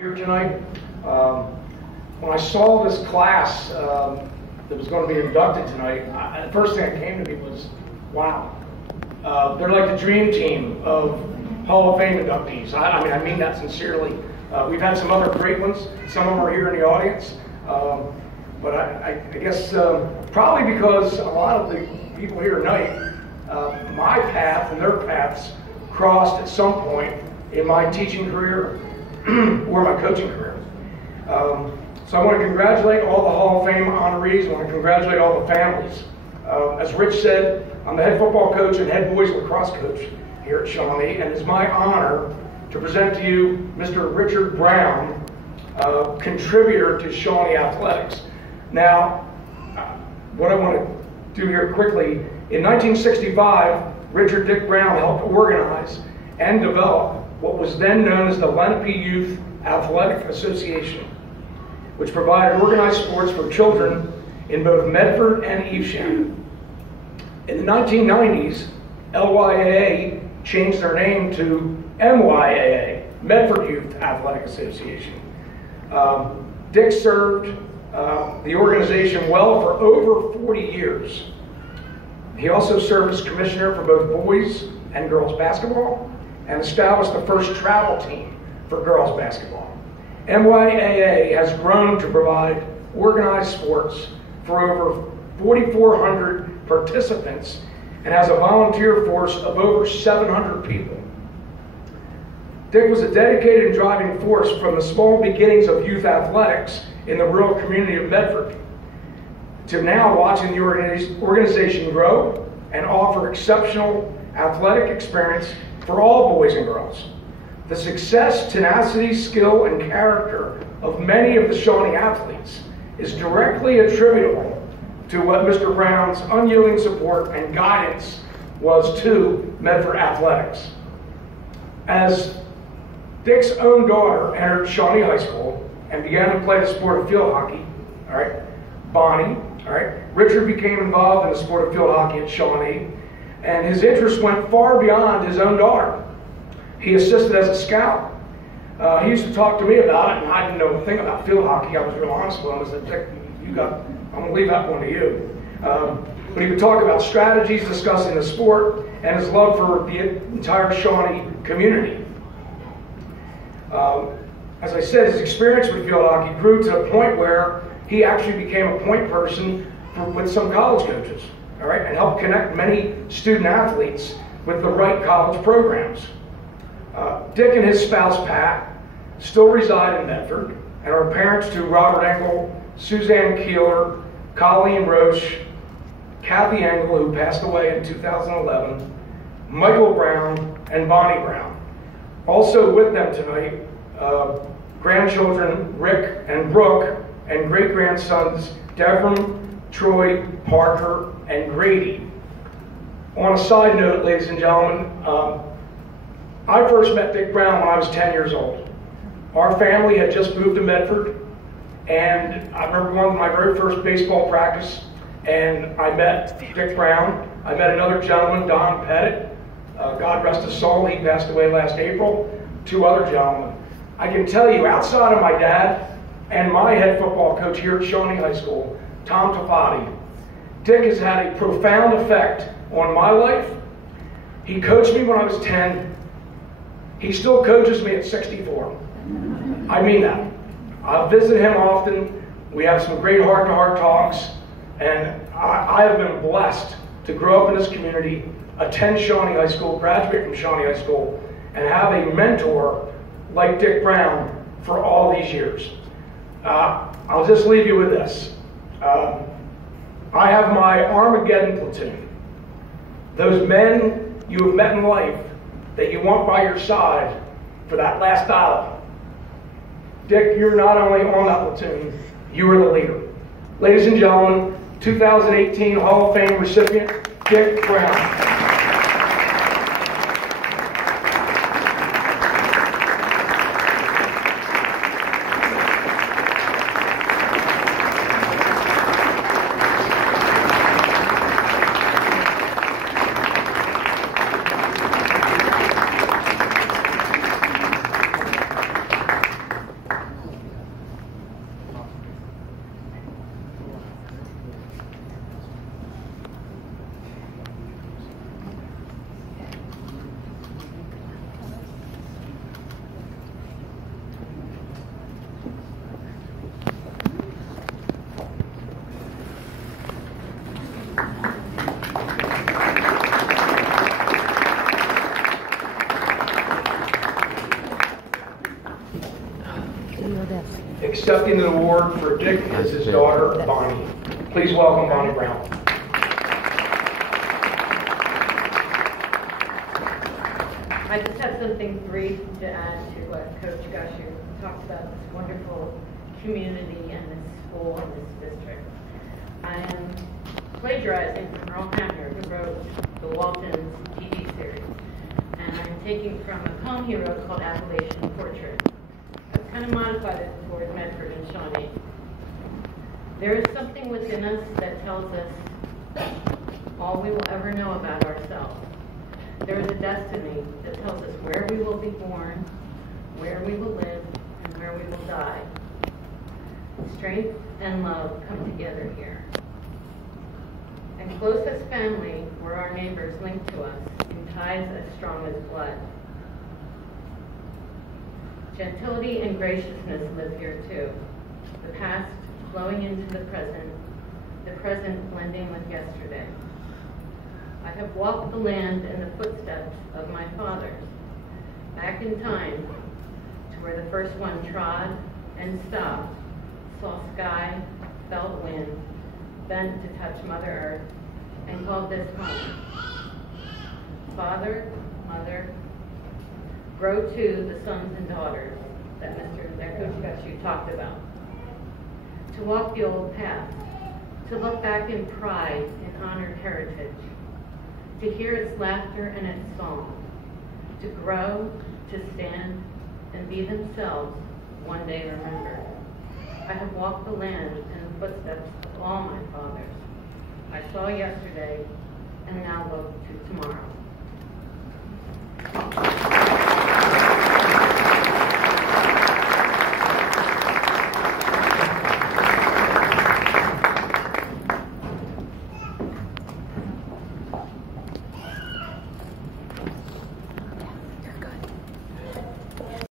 Here tonight. When I saw this class that was going to be inducted tonight, the first thing that came to me was, wow, they're like the dream team of Hall of Fame inductees. I mean that sincerely. We've had some other great ones. Some of them are here in the audience. But I guess probably because a lot of the people here tonight, my path and their paths crossed at some point in my teaching career or my coaching career. So I want to congratulate all the Hall of Fame honorees. I want to congratulate all the families. As Rich said, I'm the head football coach and head boys lacrosse coach here at Shawnee, and it's my honor to present to you Mr. Richard Brown, contributor to Shawnee Athletics. Now, what I want to do here quickly, in 1965, Richard Dick Brown helped organize and develop what was then known as the Lenape Youth Athletic Association, which provided organized sports for children in both Medford and Evesham. In the 1990s, LYAA changed their name to MYAA, Medford Youth Athletic Association. Dick served the organization well for over 40 years. He also served as commissioner for both boys and girls basketball and established the first travel team for girls basketball. MYAA has grown to provide organized sports for over 4,400 participants and has a volunteer force of over 700 people. Dick was a dedicated and driving force from the small beginnings of youth athletics in the rural community of Medford to now watching the organization grow and offer exceptional athletic experience for all boys and girls. The success, tenacity, skill, and character of many of the Shawnee athletes is directly attributable to what Mr. Brown's unyielding support and guidance was to Medford athletics. As Dick's own daughter entered Shawnee High School and began to play the sport of field hockey, Bonnie, Richard became involved in the sport of field hockey at Shawnee, and his interest went far beyond his own daughter. He assisted as a scout. He used to talk to me about it, and I didn't know a thing about field hockey. I was real honest with him. I said, Dick, I'm going to leave that one to you. But he would talk about strategies, discussing the sport, and his love for the entire Shawnee community. As I said, his experience with field hockey grew to the point where he actually became a point person with some college coaches, and helped connect many student athletes with the right college programs. Dick and his spouse, Pat, still reside in Medford and are parents to Robert Engel, Suzanne Keeler, Colleen Roche, Kathy Engel, who passed away in 2011, Michael Brown, and Bonnie Brown. Also with them tonight, grandchildren Rick and Brooke, and great-grandsons Devon, Troy, Parker, and Grady. On a side note, ladies and gentlemen, I first met Dick Brown when I was 10 years old. Our family had just moved to Medford, and I remember going to my very first baseball practice, and I met Dick Brown. I met another gentleman, Don Pettit. God rest his soul, he passed away last April. Two other gentlemen. I can tell you, outside of my dad and my head football coach here at Shawnee High School, Tom Tafati, Dick has had a profound effect on my life. He coached me when I was 10. He still coaches me at 64. I mean that. I visit him often. We have some great heart-to-heart talks, and I have been blessed to grow up in this community, attend Shawnee High School, graduate from Shawnee High School, and have a mentor like Dick Brown for all these years. I'll just leave you with this. I have my Armageddon platoon. Those men you have met in life that you want by your side for that last dollar. Dick, you're not only on that platoon, you are the leader. Ladies and gentlemen, 2018 Hall of Fame recipient, Dick Brown. Accepting the award for Dick is his daughter, Bonnie. Please welcome Bonnie Brown. I just have something brief to add to what Coach Gusher talked about, this wonderful community and this school and this district. I am plagiarizing from Earl Hamner, who wrote the Waltons TV series. And I'm taking from a poem he wrote called Appalachian Portrait. I've kind of modified it toward Medford and Shawnee. There is something within us that tells us all we will ever know about ourselves. There is a destiny that tells us where we will be born, where we will live, and where we will die. Strength and love come together here. And close as family were our neighbors linked to us in ties as strong as blood. Gentility and graciousness live here too. The past flowing into the present blending with yesterday. I have walked the land in the footsteps of my fathers, back in time to where the first one trod and stopped, saw sky, felt wind, bent to touch Mother Earth, and called this home. Father, Mother, grow too the sons and daughters that Coach Gusher talked about. To walk the old path, to look back in pride and honored heritage, to hear its laughter and its song, to grow, to stand, and be themselves one day remembered. I have walked the land in the footsteps of all my fathers. I saw yesterday and now look to tomorrow.